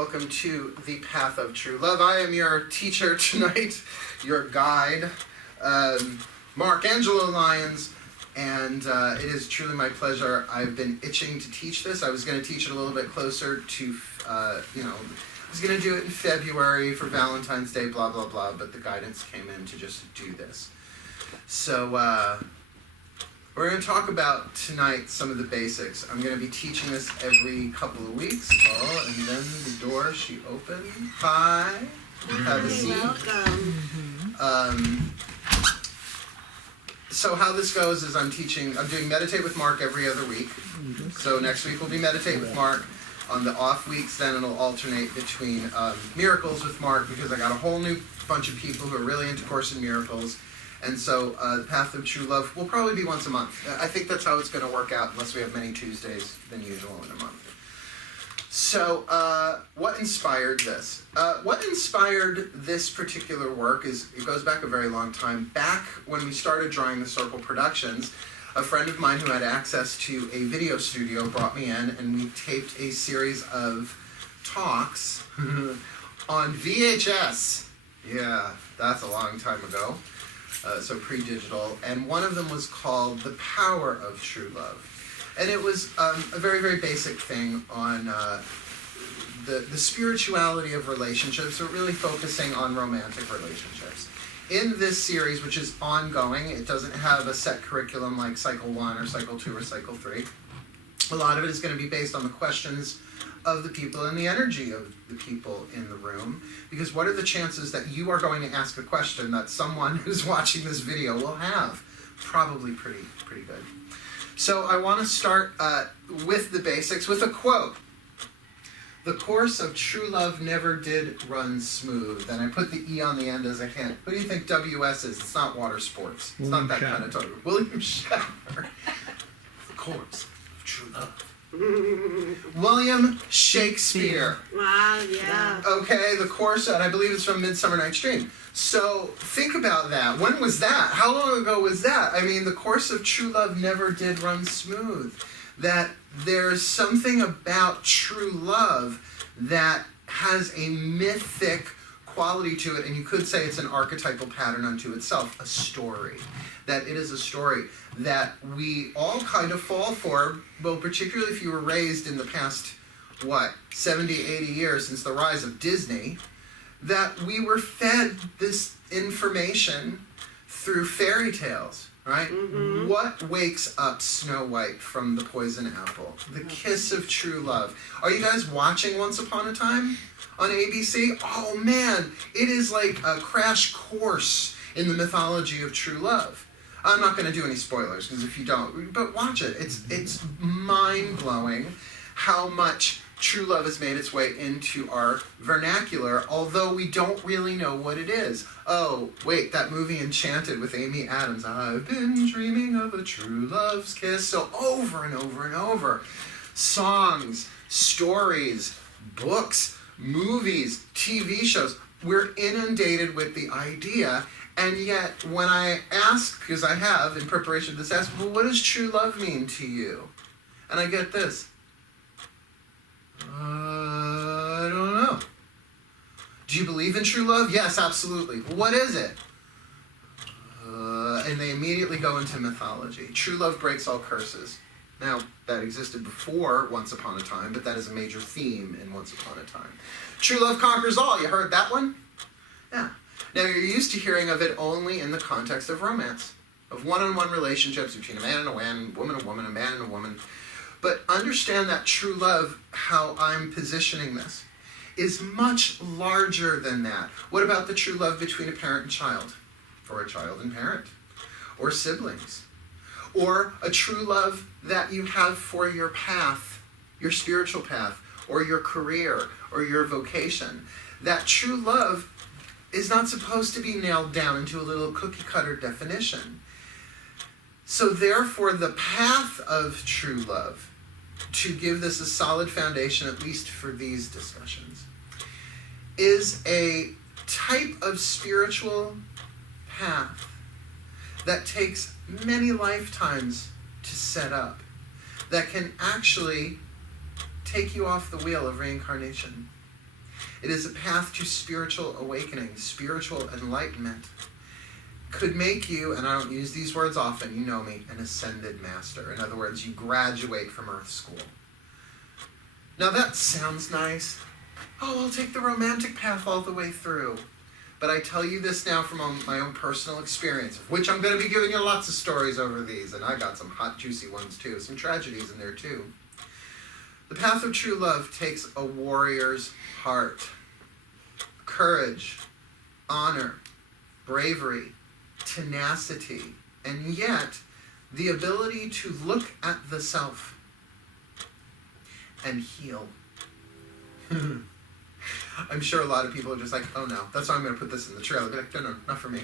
welcome to the Path of True Love. I am your teacher tonight, your guide, Angelo Lyons, and it is truly my pleasure. I've been itching to teach this. I was going to teach it a little bit closer to, I was going to do it in February for Valentine's Day, blah, blah, blah, but the guidance came in to just do this. So, we're going to talk about tonight some of the basics. I'm going to be teaching this every couple of weeks. Oh, and then the door, she opened. Hi. Have a seat. Welcome. So how this goes is I'm doing Meditate with Mark every other week. So next week will be Meditate with Mark. On the off weeks, then it'll alternate between Miracles with Mark, because I got a whole new bunch of people who are really into Course in Miracles. And so the Path of True Love will probably be once a month. I think that's how it's going to work out, unless we have many Tuesdays than usual in a month. So what inspired this? What inspired this particular work is, it goes back a very long time. Back when we started Drawing the Circle Productions, a friend of mine who had access to a video studio brought me in, and we taped a series of talks on VHS. Yeah, that's a long time ago. So pre-digital, and one of them was called The Power of True Love. And it was a very, very basic thing on the spirituality of relationships, so really focusing on romantic relationships. In this series, which is ongoing, it doesn't have a set curriculum like Cycle 1 or Cycle 2 or Cycle 3. A lot of it is going to be based on the questions of the people and the energy of the people in the room, because what are the chances that you are going to ask a question that someone who's watching this video will have? Probably pretty good. So I want to start with the basics with a quote. The course of true love never did run smooth. And I put the E on the end as a hint. What do you think WS is? It's not water sports. It's not that kind of talk. William Shatner. The course of true love. William Shakespeare. Wow, yeah. Okay, the course, and I believe it's from Midsummer Night's Dream. So think about that. When was that? How long ago was that? I mean, the course of true love never did run smooth. That there's something about true love that has a mythic quality to it, and you could say it's an archetypal pattern unto itself, a story. That it is a story that we all kind of fall for, well, particularly if you were raised in the past, 70, 80 years since the rise of Disney, that we were fed this information through fairy tales, right? Mm-hmm. What wakes up Snow White from the poison apple? The kiss of true love. Are you guys watching Once Upon a Time on ABC? Oh man, it is like a crash course in the mythology of true love. I'm not going to do any spoilers, because if you don't, but watch it. It's mind-blowing how much true love has made its way into our vernacular, although we don't really know what it is. Oh, wait, that movie Enchanted with Amy Adams. I've been dreaming of a true love's kiss. So over and over and over. Songs, stories, books, movies, TV shows. We're inundated with the idea. And yet, when I ask, because I have, in preparation for this, ask, well, what does true love mean to you? And I get this. I don't know. Do you believe in true love? Yes, absolutely. What is it? And they immediately go into mythology. True love breaks all curses. Now, that existed before Once Upon a Time, but that is a major theme in Once Upon a Time. True love conquers all. You heard that one? Yeah. Now, you're used to hearing of it only in the context of romance, of one-on-one relationships between a man and a woman, a man and a woman. But understand that true love, how I'm positioning this, is much larger than that. What about the true love between a parent and child, or a child and parent, or siblings, or a true love that you have for your path, your spiritual path, or your career, or your vocation? That true love is not supposed to be nailed down into a little cookie-cutter definition. So therefore, the path of true love, to give this a solid foundation, at least for these discussions, is a type of spiritual path that takes many lifetimes to set up, that can actually take you off the wheel of reincarnation. It is a path to spiritual awakening, spiritual enlightenment. Could make you, and I don't use these words often, you know me, an ascended master. In other words, you graduate from Earth School. Now that sounds nice. Oh, I'll take the romantic path all the way through. But I tell you this now from my own personal experience, of which I'm going to be giving you lots of stories over these, and I got some hot, juicy ones too, some tragedies in there too. The path of true love takes a warrior's heart. Courage, honor, bravery, tenacity, and yet the ability to look at the self and heal. I'm sure a lot of people are just like, oh no, that's why I'm going to put this in the trailer. They're like, no, not for me.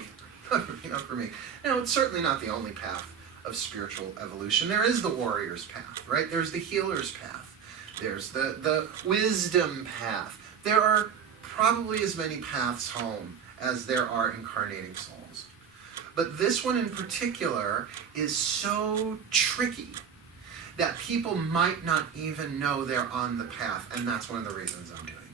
Not for me, not for me. No, it's certainly not the only path of spiritual evolution. There is the warrior's path, right? There's the healer's path. There's the wisdom path. There are probably as many paths home as there are incarnating souls. But this one in particular is so tricky that people might not even know they're on the path, and that's one of the reasons I'm doing it.